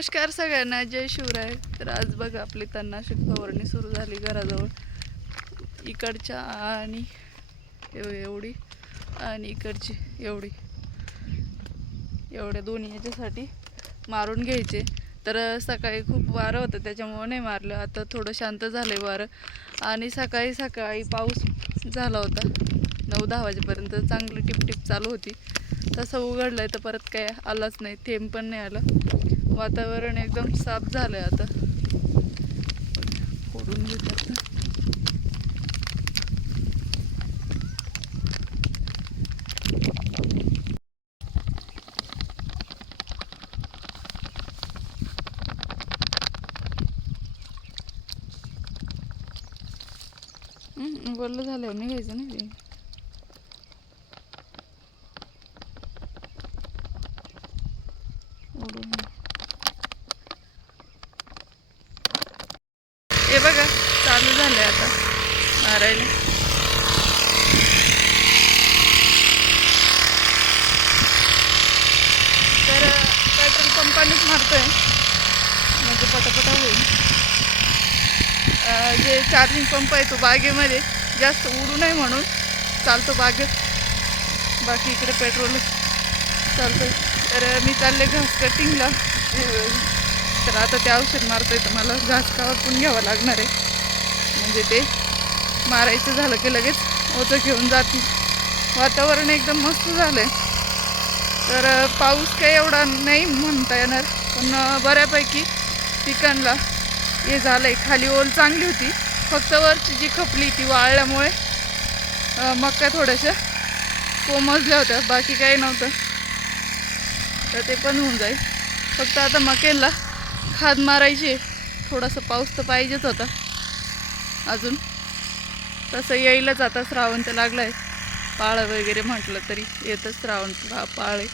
नमस्कार सगळ्यांना जय शिवराय. तर आज बघा आपली तणनाशक फवारणी सुरू झाली घराजवळ. इकडच्या आणि एवढी आणि इकडची एवढी. एवढ्या दोन्ही याच्यासाठी मारून घ्यायचे. तर सकाळी खूप वारं होतं त्याच्यामुळं नाही मारलं. आता थोडं शांत झालं आहे वारं. आणि सकाळी सकाळी पाऊस झाला होता. नऊ दहा वाजेपर्यंत चांगली टिपटिप चालू होती. तसं उघडलं आहे तर परत काय आलाच नाही. थेंब पण नाही आलं. वातावरण एकदम साफ झालं आहे आता. फोडून घेतात बोललं झालं वल्ल नाही निघायचं नाही ते ओढून हे बघा चालू झालंय आता मारायला तर पेट्रोल पंपानेच मारतोय. म्हणजे पटापटा होईल. जे चार्जिंग पंप आहे तो बागेमध्ये जास्त उडू नये म्हणून चालतो बागेत. बाकी इकडे पेट्रोल चालतं तर मी चालले घास कटिंगला तर आता ते औषध मारतोय तर मला घास कापून घ्यावं लागणार आहे? म्हणजे ते मारायचं झालं की लगेच ओचं घेऊन जाते. वातावरण एकदम मस्त झालं आहे तर पाऊस काही एवढा नाही म्हणता येणार पण बऱ्यापैकी पिकांना हे झालं आहे खाली ओल चांगली होती. फक्त वरची जी खपली ती वाळल्यामुळे अ, मका थोड्याशा कोमजल्या होत्या. बाकी काही नव्हतं. तर ते पण होऊन जाईल. फक्त आता मकेला खाद मारायची थोडासा पाऊस तर पाहिजेच होता. अजून तसं येईलच आता श्रावण तर लागलं आहे पाळं वगैरे म्हटलं तरी येतच श्रावण पाळ आहे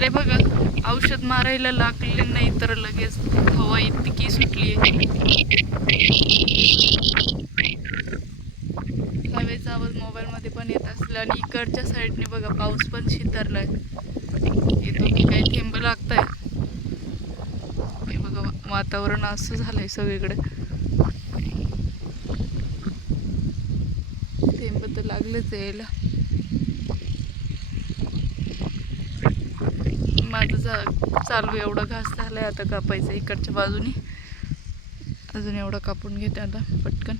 ते बघा औषध मारायला लागले नाही तर लगेच हवा इतकी सुटली. हवेचा आवाज मोबाईलमध्ये पण येत असला आणि इकडच्या साईडने बघा पाऊस पण शितरलाय येतो की काही थेंब लागत आहे हे बघा वातावरण असं झालंय सगळीकडे. थेंब तर लागलेच यायला. माझं जा चालू एवढं घास झालं आहे आता कापायचं इकडच्या बाजूनी. अजून एवढं कापून घेते आता पटकन.